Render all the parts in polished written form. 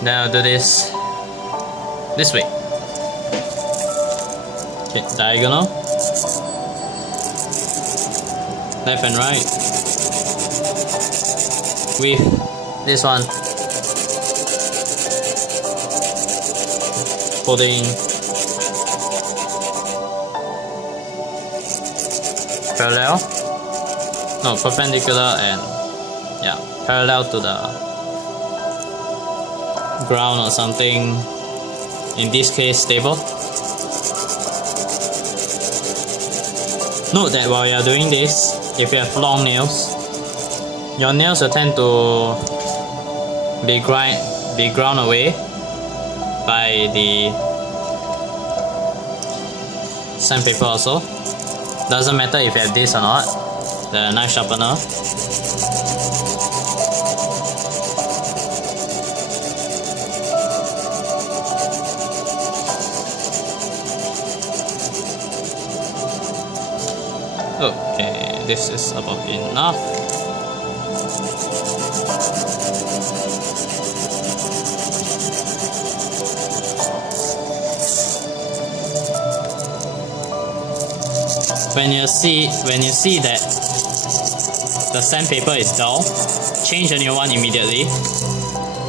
Then I'll do this way. Okay, diagonal, left and right, with this one holding parallel, no, perpendicular, and yeah, parallel to the ground or something, in this case stable. Note that while you are doing this, if you have long nails, your nails will tend to be ground away by the sandpaper also. Doesn't matter if you have this or not, the knife sharpener. Okay, this is about enough. When you see that the sandpaper is dull, change a new one immediately.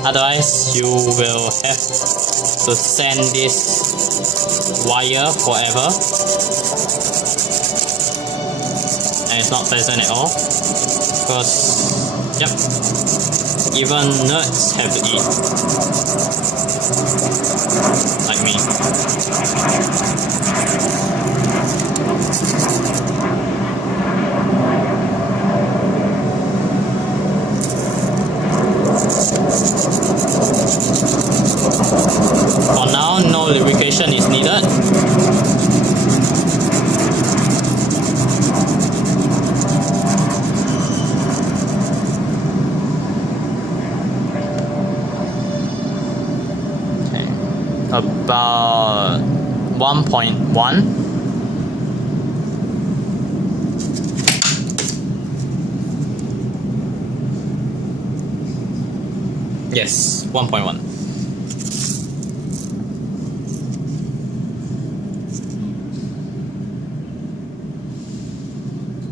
Otherwise, you will have to sand this wire forever. And it's not pleasant at all, because yep, even nerds have to eat, like me. For now, no lubrication is needed. About 1.1. Yes, 1.1.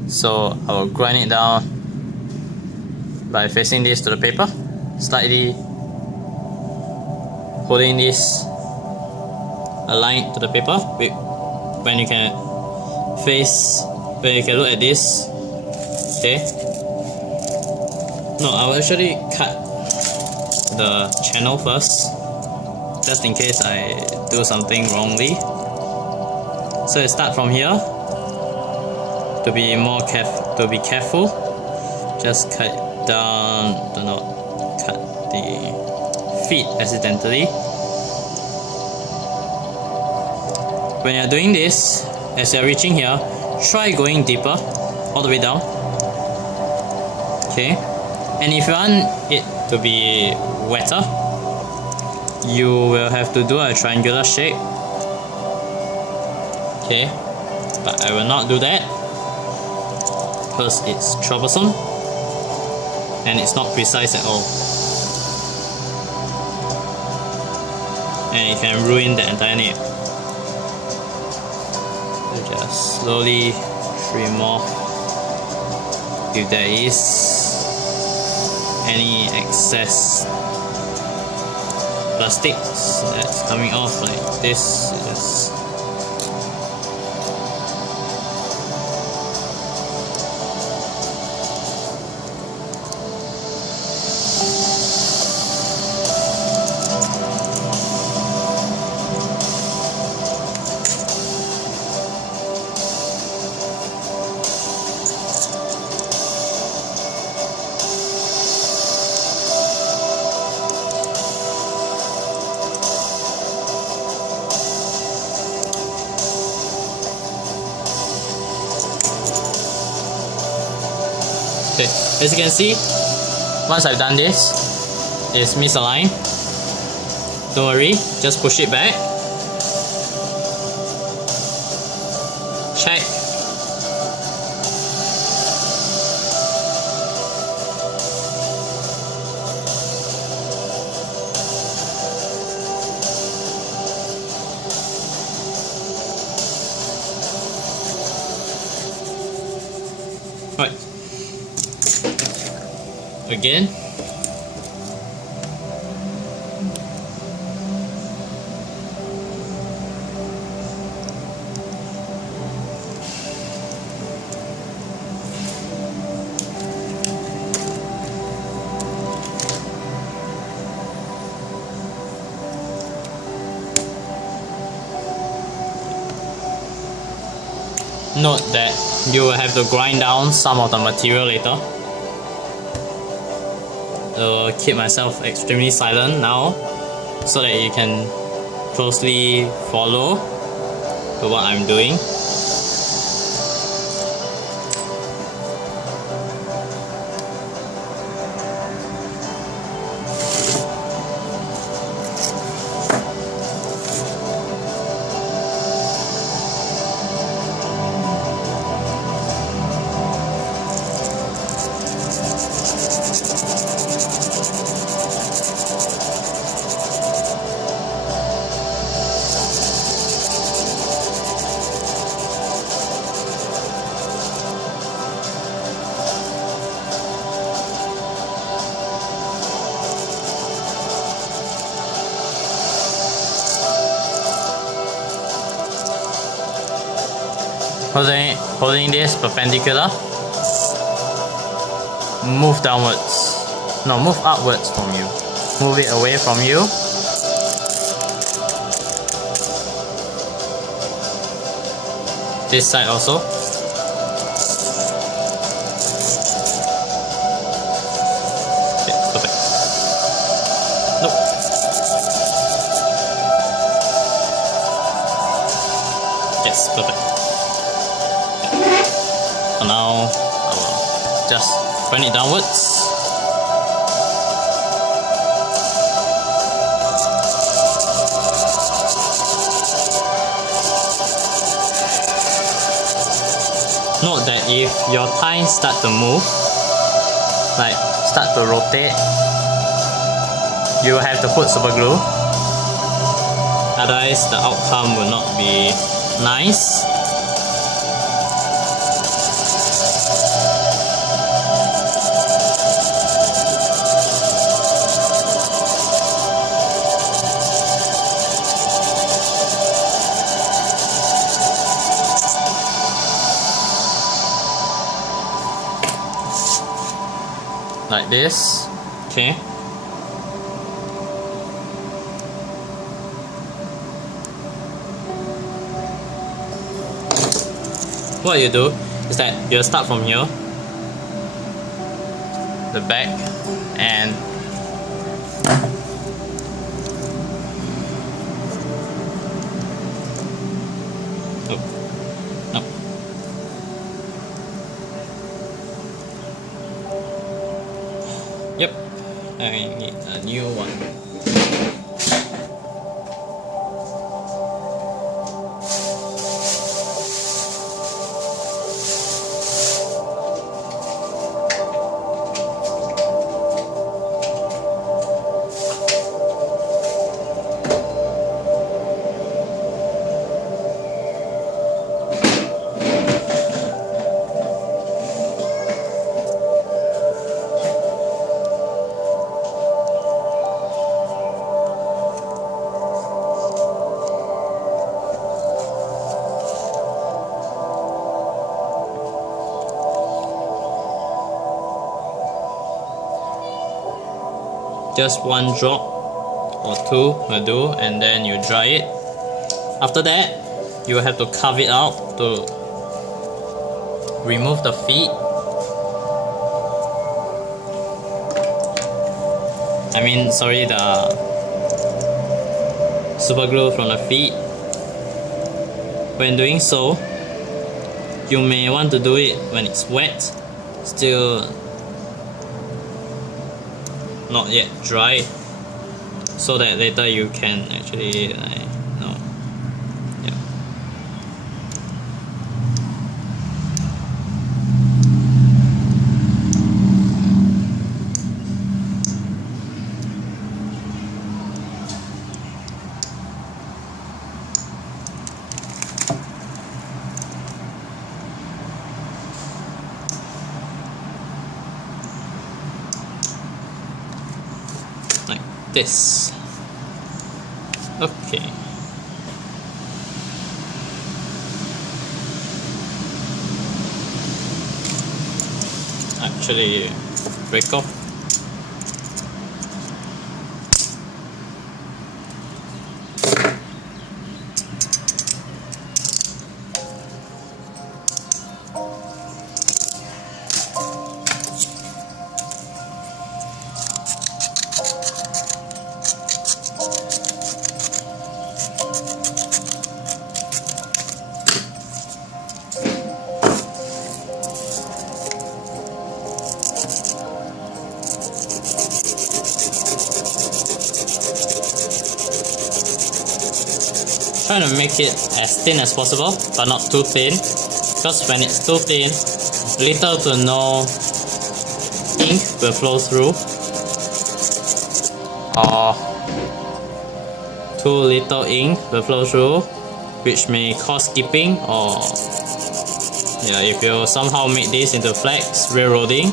So I will grind it down by facing this to the paper, slightly holding this aligned to the paper. When you can look at this. Okay. No, I will actually cut the channel first, just in case I do something wrongly. So I start from here. To be careful, just cut it down. Do not cut the feet accidentally. When you're doing this, as you're reaching here, try going deeper, all the way down. Okay, and if you want it to be wetter, you will have to do a triangular shape. Okay, but I will not do that because it's troublesome and it's not precise at all, and it can ruin the entire nail. So just slowly trim off if there is any excess plastics that's coming off like this. Just okay, as you can see, once I've done this, it's misaligned. Don't worry, just push it back. Check. again. Note that you will have to grind down some of the material later. So keep myself extremely silent now so that you can closely follow to what I'm doing. Holding this perpendicular, move downwards. No, move upwards from you. Move it away from you. This side also. Okay, perfect. Nope. Yes, perfect. So now I will just bend it downwards. Note that if your tines start to move, like start to rotate, you have to put super glue. Otherwise the outcome will not be nice. Like this, okay. What you do is that you start from here, the back, and no. Yep, I need a new one. Just one drop or two will do, and then you dry it. After that, you will have to carve it out to remove the feet. The super glue from the feet. When doing so, you may want to do it when it's wet, still not yet dry, so that later you can actually this. Okay. Actually, break off. Trying to make it as thin as possible, but not too thin, because when it's too thin, little to no ink will flow through, or too little ink will flow through, which may cause skipping, or if you somehow make this into flags, railroading.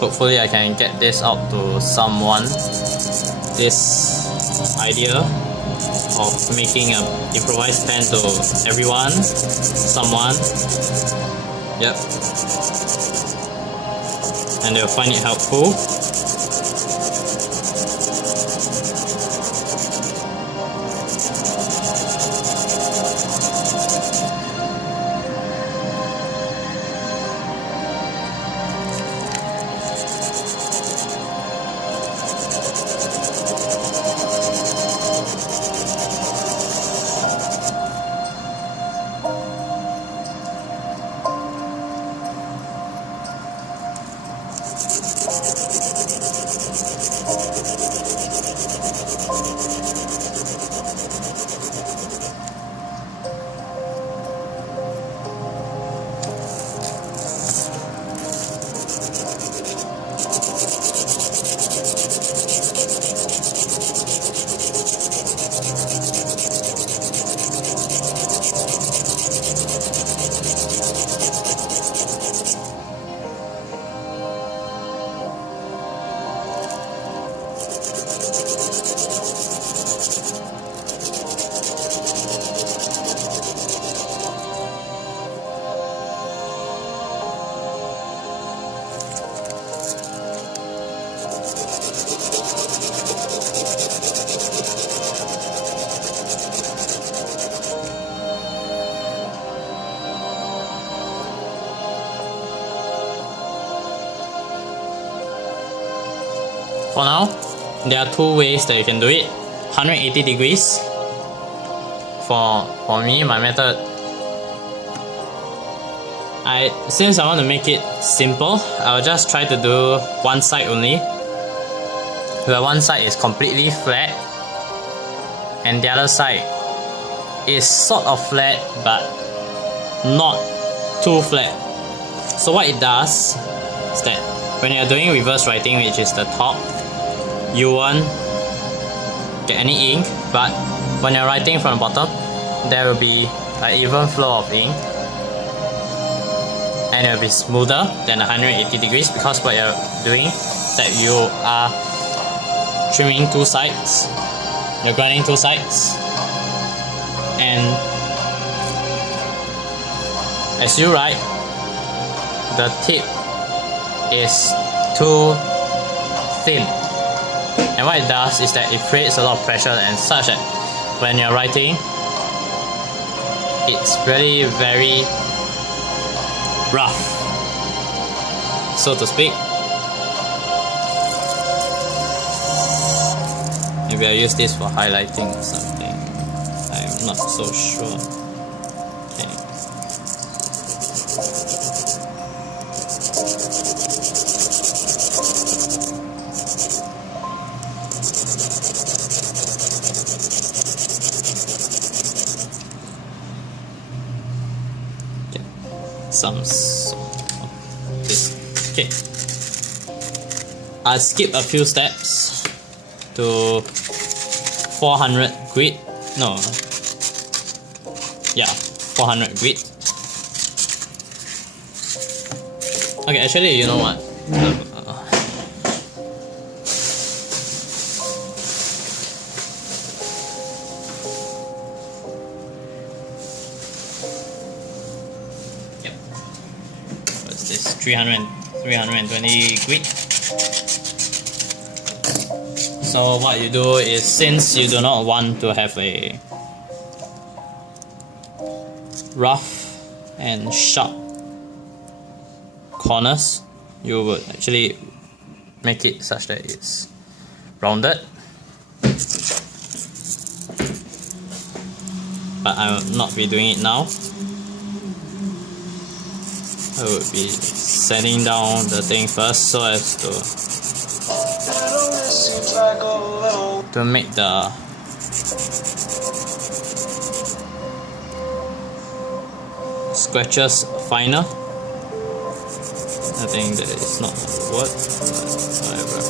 Hopefully I can get this out to someone, this idea of making an improvised pen to everyone, someone, yep, and they'll find it helpful. For now, there are two ways that you can do it. 180 degrees. For me, my method, since I want to make it simple, I'll just try to do one side only, where one side is completely flat and the other side is sort of flat but not too flat. So what it does is that when you're doing reverse writing, which is the top, you won't get any ink, but when you're writing from the bottom, there will be an even flow of ink and it will be smoother than 180 degrees, because what you're doing is that you are trimming two sides, you're grinding two sides, and as you write, the tip is too thin, and what it does is that it creates a lot of pressure, and such that when you're writing, it's really very rough, so to speak. Maybe I use this for highlighting or something, I'm not so sure. Okay. Some sort of this. Okay, I'll skip a few steps to 400 grit. No, yeah, 400 grit. Okay, actually, you know what? Yep. What's this? 320 grit. So what you do is, since you do not want to have a rough and sharp corners, you would actually make it such that it's rounded. But I will not be doing it now. I would be setting down the thing first so as to make the scratches finer. I think that is not a word, but whatever.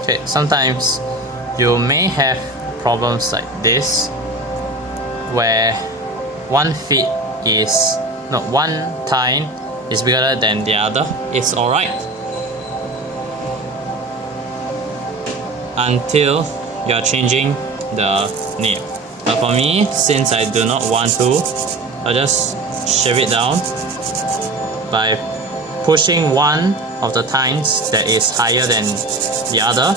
Okay, sometimes you may have problems like this where one tine is bigger than the other. It's alright until you're changing the nail. But for me, since I do not want to, I'll just shave it down by pushing one of the tines that is higher than the other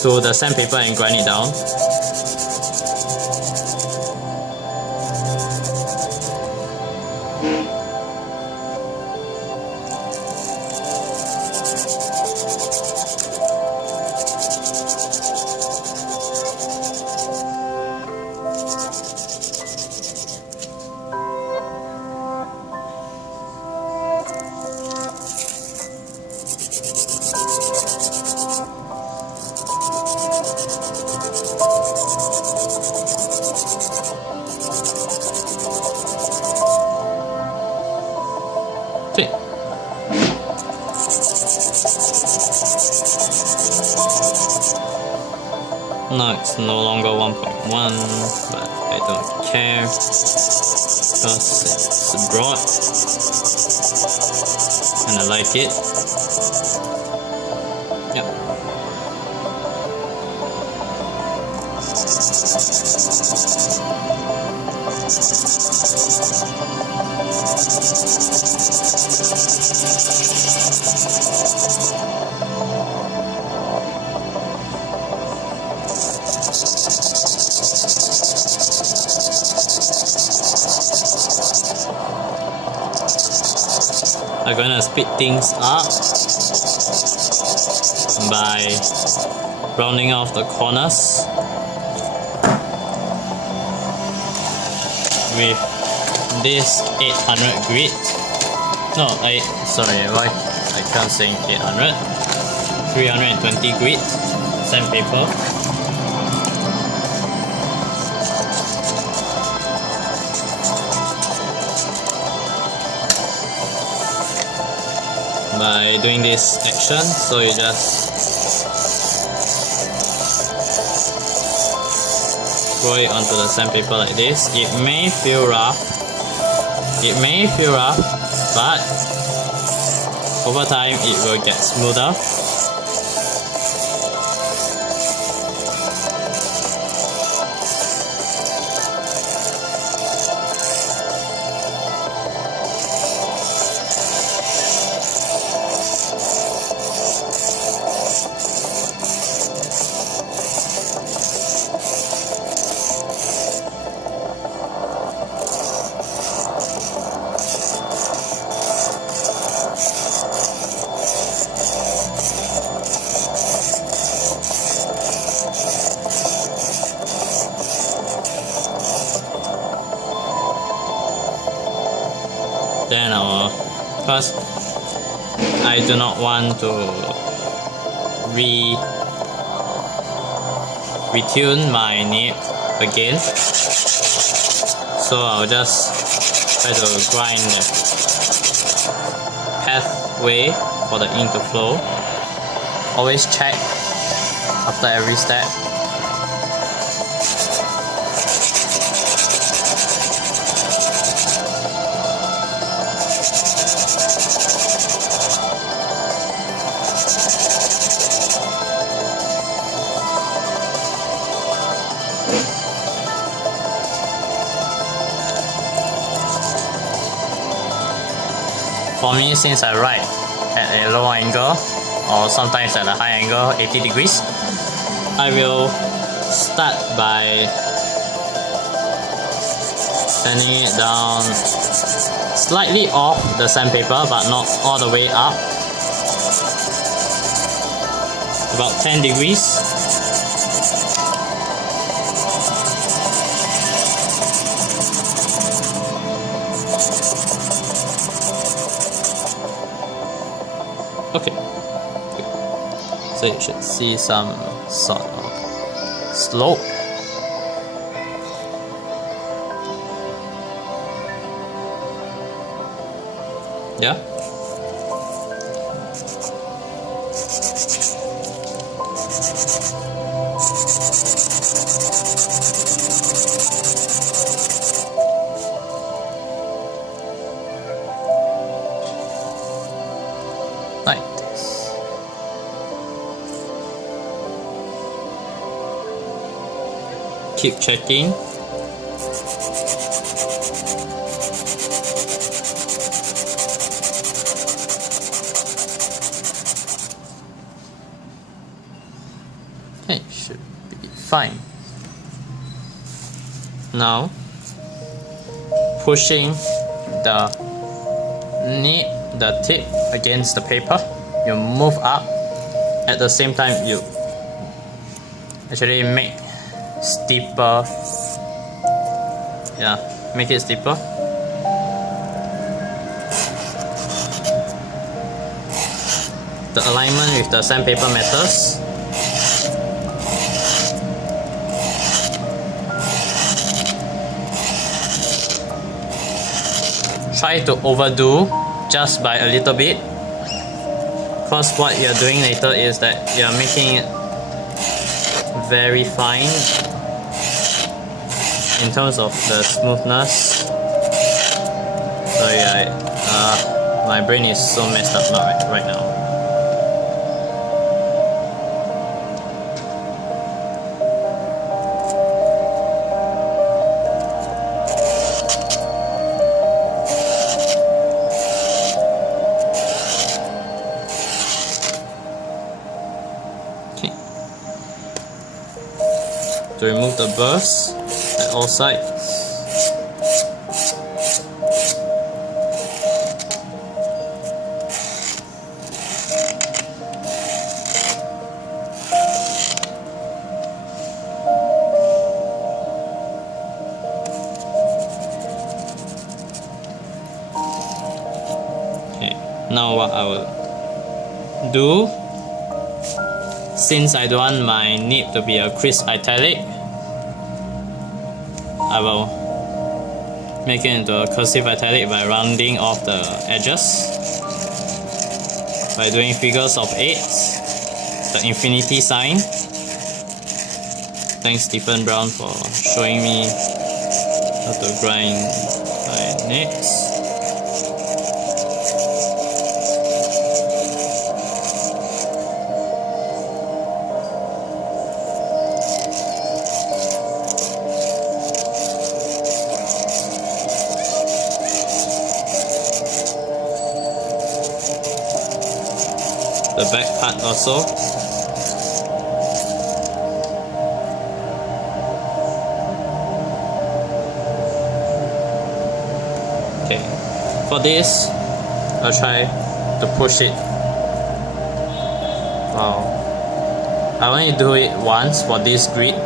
to the sandpaper and grind it down. Okay. Now it's no longer 1.1, but I don't care because it's broad and I like it. Yep. I'm gonna speed things up by rounding off the corners with this 800 grit. No, why I can't say 800. 320 grit sandpaper. By doing this action, so you just throw it onto the sandpaper like this. It may feel rough, but over time it will get smoother. Then first, I do not want to retune my nib again, So I'll just try to grind the pathway for the ink to flow. Always check after every step. For me, since I write at a low angle or sometimes at a high angle, 80 degrees, I will start by sanding it down slightly off the sandpaper but not all the way up, about 10 degrees. Okay, so you should see some sort of slope. Yeah. Like this. Keep checking. Okay, should be fine. Now, pushing the tip against the paper, you move up. At the same time, you actually make steeper. Yeah, make it steeper. The alignment with the sandpaper matters. Try to overdo just by a little bit, because what you're doing later is that you're making it very fine in terms of the smoothness. So yeah, my brain is so messed up right now. To remove the burrs at all sides. Okay, now what I will do, since I don't want my nib to be a crisp italic, I will make it into a cursive italic by rounding off the edges, by doing figures of 8, the infinity sign. Thanks Stephen Brown for showing me how to grind my nibs. The back part also. Okay, for this, I'll try to push it. Wow, I only do it once for this grid,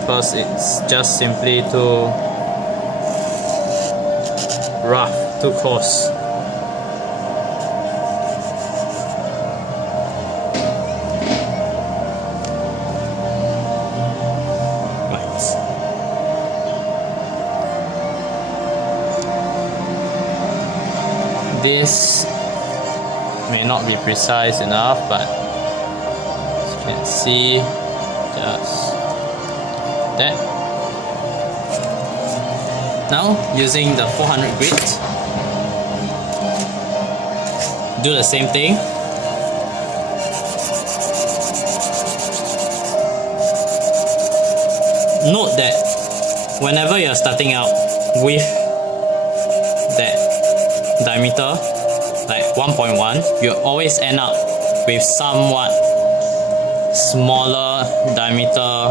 because it's just simply too rough, too coarse. this may not be precise enough, but as you can see, just that. Now, using the 400 grit, do the same thing. Note that whenever you're starting out with that diameter, like 1.1, you always end up with somewhat smaller diameter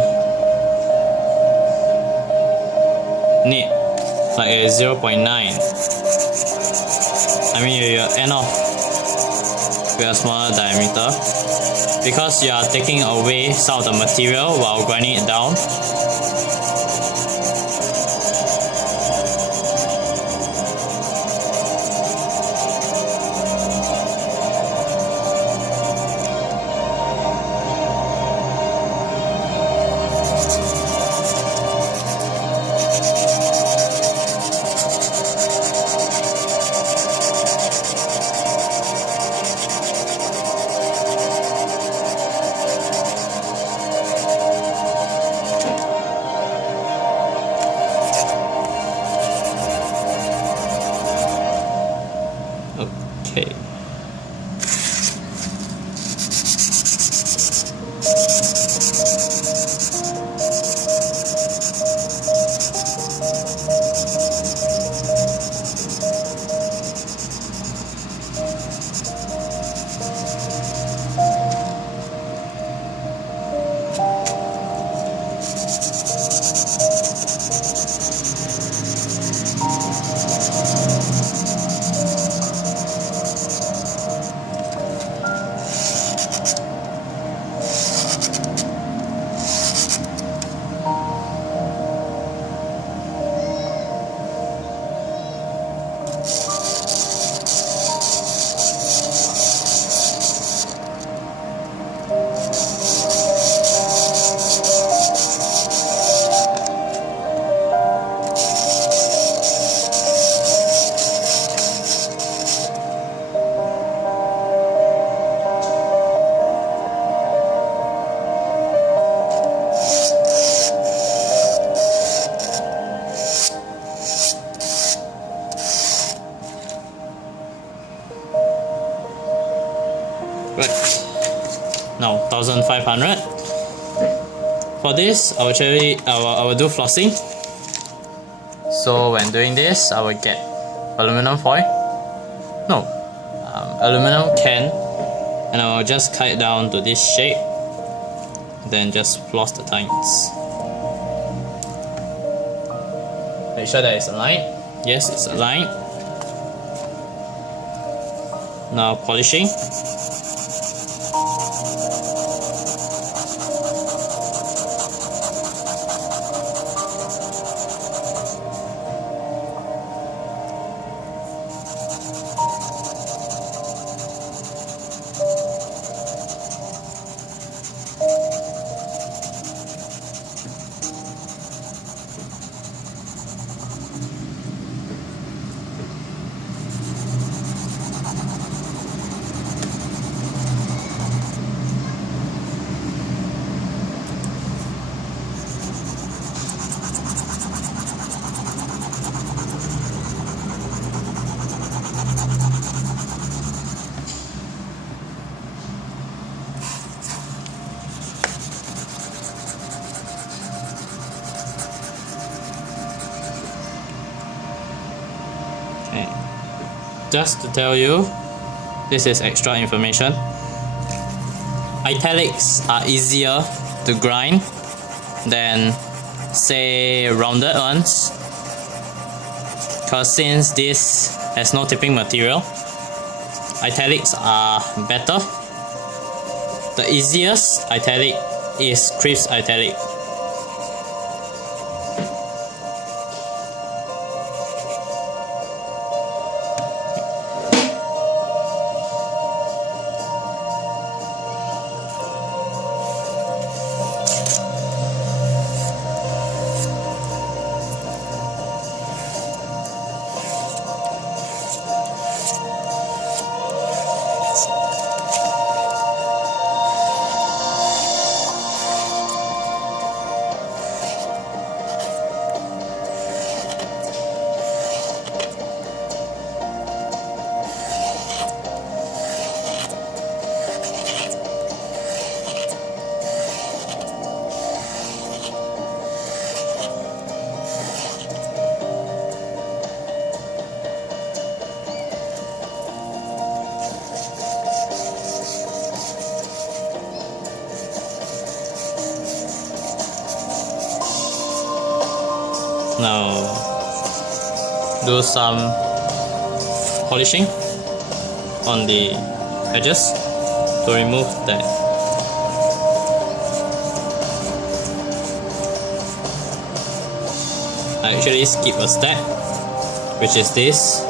nib, like a 0.9. I mean, you end off with a smaller diameter because you are taking away some of the material while grinding it down. Okay. Right, now 1500. For this, I will do flossing. So when doing this, I will get aluminum foil, aluminum can, and I will just cut it down to this shape, then just floss the tines. Make sure that it's aligned. Yes, it's aligned. Now polishing. Just to tell you, this is extra information. Italics are easier to grind than, say, rounded ones, because since this has no tipping material, italics are better. The easiest italic is crisp italic. Now do some polishing on the edges to remove that. I actually skip a step, which is this.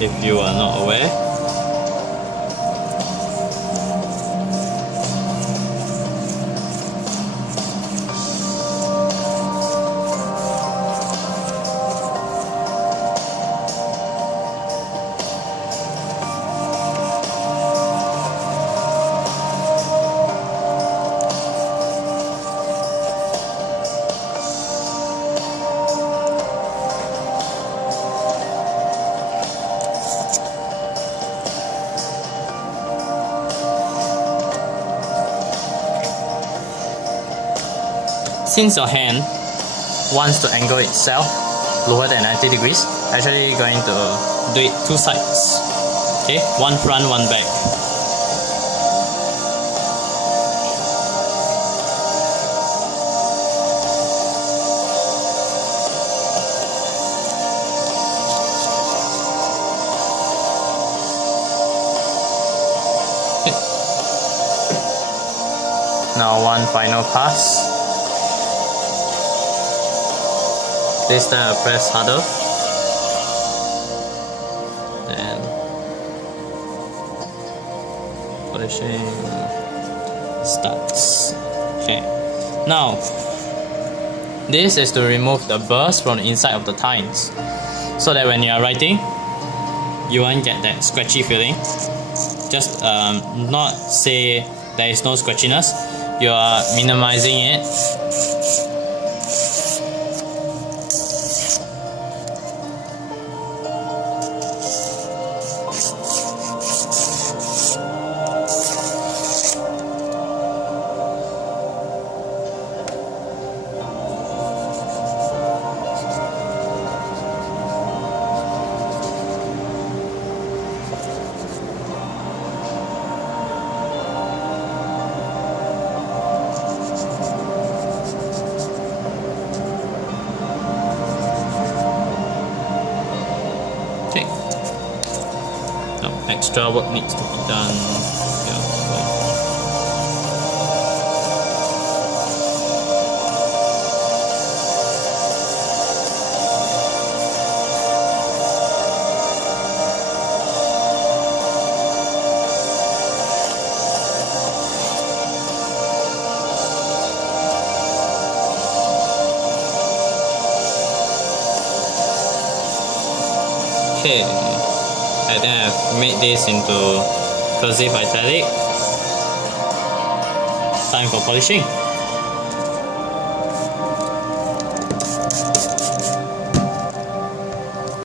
If you are not aware. Since your hand wants to angle itself lower than 90 degrees, actually going to do it two sides. Okay, one front, one back. Okay. Now one final pass. This time I press harder, then polishing starts. Okay, now this is to remove the burrs from the inside of the tines, so that when you are writing, you won't get that scratchy feeling. Just not say there is no scratchiness, you are minimizing it. Okay. Now extra work needs to be done here. Okay, and then I've made this into cursive italic. Time for polishing.